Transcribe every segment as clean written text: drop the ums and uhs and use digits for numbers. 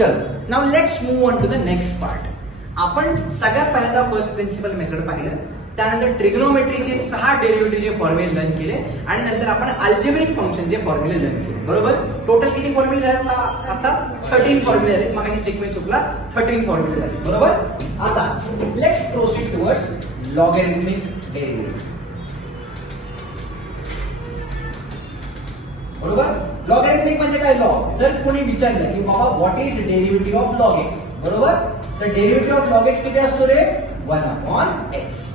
चलो now let's move on to the next part. आपण सगळ्यात पहिल्यांदा फर्स्ट प्रिन्सिपल मेथड पाहिलं, त्यानंतर ट्रिग्नोमेट्रीचे 6 डेरिव्हेटिव्हचे फॉर्म्युले लर्न केले आणि नंतर आपण अल्जेब्रिक फंक्शनचे फॉर्म्युले लर्न केले. बरोबर. टोटल किती फॉर्म्युले झाले आता? 13 फॉर्म्युले झाले. मग काही सिक्वेन्स चुकला, 13 फॉर्म्युले झाले. बरोबर. आता let's proceed towards logarithmic derivative. बरोबर. लॉगॅरिथमिक म्हणजे काय? लॉग. जर कोणी विचारलं की बाबा what is derivative of log x, बरोबर, तर डेरिव्हेटिव्ह ऑफ लॉग एक्स किती असतो रे? 1/x.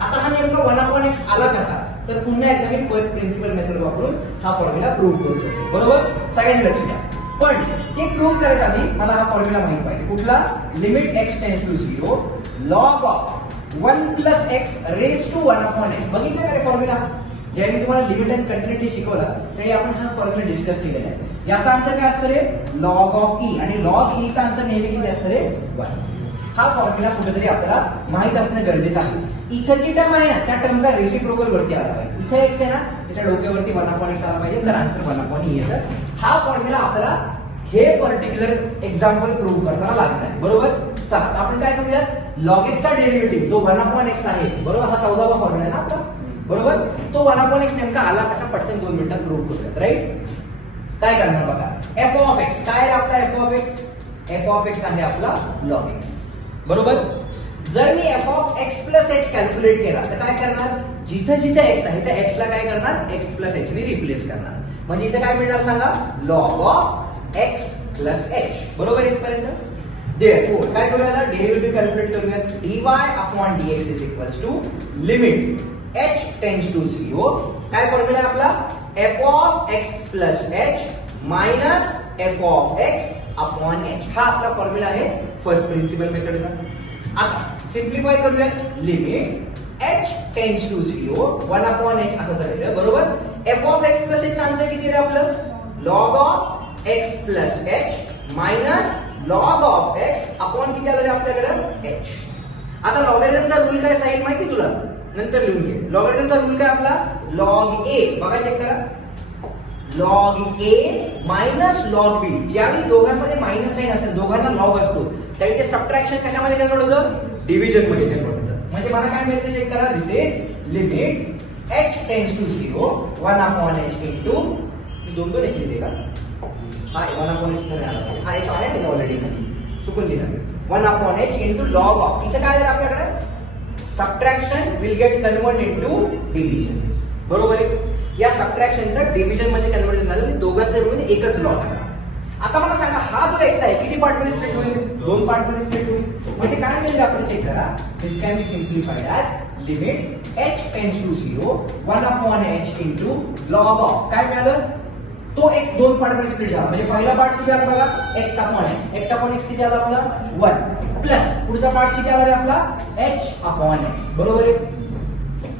आता हा नेमका 1/x आला कसा? तर पुन्हा एकदा मी फर्स्ट प्रिन्सिपल मेथड वापरून हा फॉर्म्युला प्रूव्ह करू शकतो. बरोबर. सगळ्यांनी लक्ष द्या. पण ते प्रूव्ह करायच्या आधी मला हा फॉर्म्युला माहित पाहिजे. कुठला? Limit x tends to 0 log of 1 plus x raised to 1/x. बघितलं का रे फॉर्म्युला? ज्यावेळी मी तुम्हाला लिमिट अँड कंटिन्युटी शिकवला त्यावेळी आपण हा फॉर्म्युला डिस्कस केलेला आहे. याचा आन्सर काय असतं रे? log of e. आणि log e चा आन्सर नेहमी किती असतं रे? 1. हा फॉर्म्युला कुठेतरी आपल्याला माहित असणं गरजेचं आहे. इथं जी टर्म आहे ना त्या टर्मचा रेसिप्रोकल वरती आला पाहिजे. इथे x आहे ना त्याच्या डोक्यावरती 1/x आला पाहिजे, तर आन्सर 1/e येतं. हा फॉर्म्युला आपल्याला हे पर्टिक्युलर एक्झाम्पल प्रूव्ह करताना लागत आहे. बरोबर. चला आपण काय करूया? log x चा डेरिव्हेटिव्ह जो 1/x आहे, बरोबर, हा 14वा फॉर्म्युला आहे ना आपला. बरोबर. तो 1/x नेमका आला कसा? पटकन 2 मिनिटात प्रूव्ह करूया. राईट. काय करणार बघा. f of x काय आहे आपला? f of x, f of x आहे आपला log x. बरोबर. जर मी f of x plus h calculate केला तर काय करणार? जिथे जिथे x आहे त्या x ला काय करणार? x plus h ने रिप्लेस करणार. म्हणजे इथे काय मिळणार सांगा? log of x plus h. बरोबर. इथपर्यंत therefore काय करूया? डेरिव्हेटिव्ह कॅल्क्युलेट करूया. dy/dx is equals to limit h tends to 0. काय फॉर्म्युला आहे आपला? f of x plus h minus f of x upon h. हा आपला फॉर्म्युला आहे फर्स्ट प्रिन्सिपल मेथडचा. आता सिम्प्लिफाय करूया. Limit h tends to 0 1/h असं झालेलं. बरोबर. f of x plus h चा आन्सर किती रे आपलं? log of x plus h minus log of x upon किती आलं रे आपल्याकडे? h. आता लॉगॅरिथमचा रूल काय सांगितलं माहिती तुला? नंतर लिहून घे. लॉगॅरिथमचा रूल काय आपला? log a. बघा चेक करा. log a minus log b. ज्यावेळी दोघांमध्ये मायनस साइन असेल, दोघांना लॉग असतो, त्यावेळी ते सबट्रॅक्शन कशामध्ये कन्वर्ट होतं? डिव्हिजन मध्ये कन्वर्ट होतं. म्हणजे मला काय मिळते चेक करा. This is limit h tends to 0 1/h into मी 2 h लिहिले का? हा 1/h तर आला. हा h आला आहे ऑलरेडी, चुकून लिहिलं. 1/h into log of. इथे काय आहे आपल्याकडे? Subtraction will get convert into division. बरोबर आहे. या सबट्रॅक्शनचं डिव्हिजन मध्ये कन्वर्जन झालं आणि दोघांचं मिळून एकच लॉग आला. आता मला सांगा हा जो x आहे किती पार्ट मध्ये स्प्लिट होईल? 2 पार्ट मध्ये स्प्लिट होईल. म्हणजे काय मिळेल आपण चेक करा. This can be simplified as limit h tends to 0 1/h into log of. काय मिळालं? तो x 2 पार्ट मध्ये स्प्लिट झाला. म्हणजे पहिला पार्ट किती आला बघा? x/x किती आला आपला? 1 प्लस पुढचा पार्ट किती आला रे आपला? h/x. बरोबर आहे.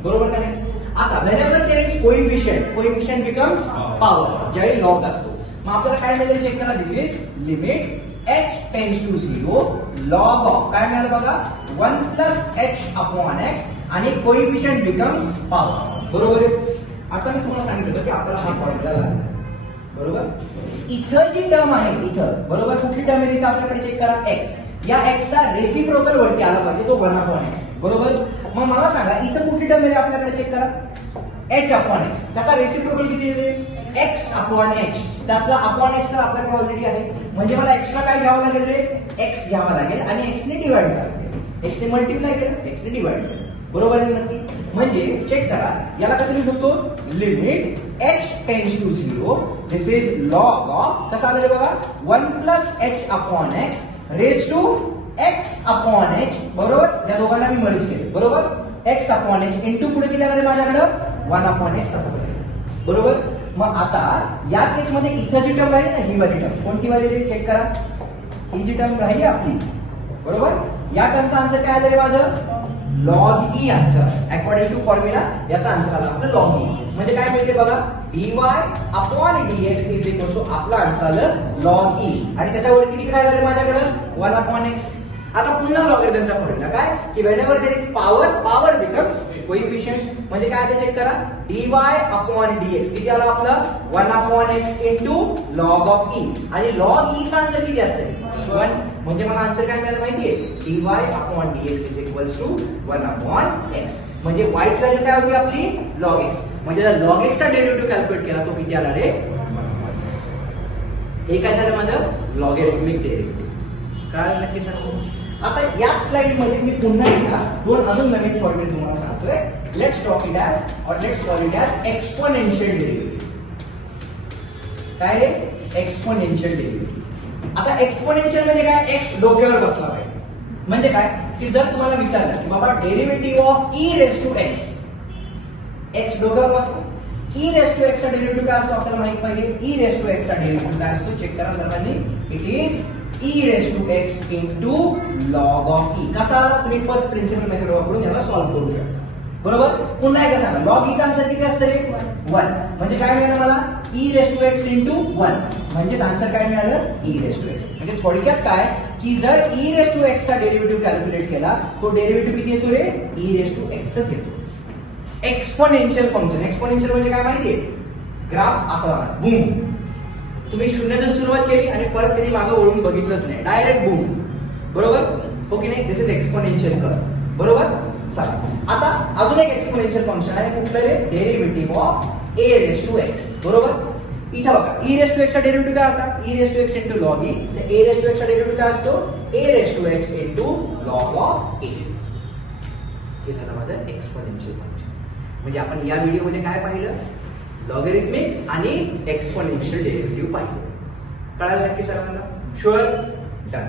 बरोबर का नाही? आता whenever there is coefficient becomes power. ज्यावेळी log असतो मग आपल्याला काय मिळेल चेक करा. This is limit h tends to 0 log of. काय मिळालं बघा? 1 plus h/x आणि कोएफिशिएंट बिकम्स पॉवर. बरोबर आहे. आता मी तुम्हाला सांगितलं होतं की आपल्याला हा फॉर्म्युला लागला. बरोबर. इथं जी टर्म आहे इथं, बरोबर, कुठली टर्म आहे इथं आपल्याकडे चेक करा. x. या x चा रेसिप्रोकल वरती आला पाहिजे जो 1/x. बरोबर. मग मला सांगा इथं कुठली टर्म आहे आपल्याकडे चेक करा. h/x. त्याचा रेसिप्रोकल किती आहे? x/h. त्यातला अपॉन x तर आपल्याकडे ऑलरेडी आहे. म्हणजे मला x ला काय घ्यावं लागेल रे? x घ्यावा लागेल आणि x ने डिवाइड करावं लागेल. x ने मल्टिप्लाय केलं, x ने डिवाइड केलं. बरोबर आहे नक्की. म्हणजे चेक करा याला कसं लिहू शकतो? Limit h tends to 0 this is log of. कसं आलं बघा? 1 plus h/x raise to x/h. बरोबर. या दोघांना मी मर्ज केलं. बरोबर. x/h इनटू पुढे किती आलं माझ्याकडे? 1/x तसं झालं. बरोबर. मग आता या केस मध्ये इथं जी टर्म राहिली ना ही वाली टर्म कोणती वाली रे? चेक करा. ही जी टर्म राहिली आपली, बरोबर, या टर्मचा आन्सर काय आलं रे माझं? log e answer. According to formula याचा आन्सर आला आपला log e. म्हणजे काय मिळते बघा? dy/dx इज इक्वल टू आपला आन्सर आलं log e. आणि त्याच्यावरती किती राहिलं रे माझ्याकडे? 1/x. आता पुन्हा लॉगरिथमचा फॉर्म्युला काय की whenever there is power becomes coefficient. म्हणजे काय ते चेक करा, dy अपॉन dx किती आला आपलं 1 upon x into log of e. आणि लॉग e चा आन्सर किती असेल 1. म्हणजे मला आन्सर काय मिळालं माहितीये, dy upon dx is equals to 1 upon x. म्हणजे y ची व्हॅल्यू काय होती आपली log x. म्हणजे जर log x चा डेरिव्हेटिव्ह कॅल्क्युलेट केला तो किती आला रे 1. हे काय झालं माझं लॉगॅरिथमिक डेरिव्हेटिव्ह. कळालं नक्की सर. आता याच स्लाइड मध्ये मी पुन्हा एकदा दोन अजून नवीन फॉर्म्युले तुम्हाला सांगतोय. लेट्स टॉक इट ॲज और let's call it as exponential derivative. काय रे एक्सपोनेन्शियल डेरिव्हेटिव्ह. आता एक्सपोनेन्शियल म्हणजे काय, x डोक्यावर बसला पाहिजे. म्हणजे काय की जर तुम्हाला विचारलं की बाबा derivative of e raise to x, x डोक्यावर बसला, e रेज टू x चा डेरिव्हेटिव्ह काय असतो आपल्याला माहित पाहिजे. e रेज टू x चा डेरिव्हेटिव्ह काय असतो चेक करा सर्वांनी. It is e raise to x into log of e. कसा तुम्ही फर्स्ट प्रिन्सिपल मेथड वापरून याला सॉल्व्ह करू शकता. बरोबर. पुन्हा एकदा सांगा, लॉग e चा आन्सर किती असतं रे 1. म्हणजे काय मिळालं मला e raise to x into 1. म्हणजे आन्सर काय मिळालं e रेज टू x. म्हणजे थोडक्यात काय की जर e रेज टू x चा डेरिव्हेटिव्ह कॅल्क्युलेट केला तो डेरिव्हेटिव्ह किती येतो रे e रेज टू x च येतो. Exponential function. एक्सपोनेन्शियल म्हणजे काय माहितीये, ग्राफ असा बूम, तुम्ही शून्यातून सुरुवात केली आणि परत कधी मागे वळून बघितलंच नाही, डायरेक्ट बूम. बरोबर हो की नाही. This is exponential curve. बरोबर. चला आता अजून एक एक्सपोनेन्शियल फंक्शन आहे कुठलं रे, derivative of a raise to x. बरोबर. इथे बघा e रेज टू x चा डेरिव्हेटिव्ह काय होता e raise to x into log e. तर a रेज टू x चा डेरिव्हेटिव्ह काय असतो a raise to x into log of a. हे झालं माझं एक्सपोनेन्शियल फंक्शन. म्हणजे आपण या व्हिडिओ मध्ये काय पाहिलं, लॉगॅरिथमिक आणि एक्सपोनेन्शियल डेरिव्हेटिव्ह पाहिलं. कळालं नक्की सर्वांना. शुअर. डन.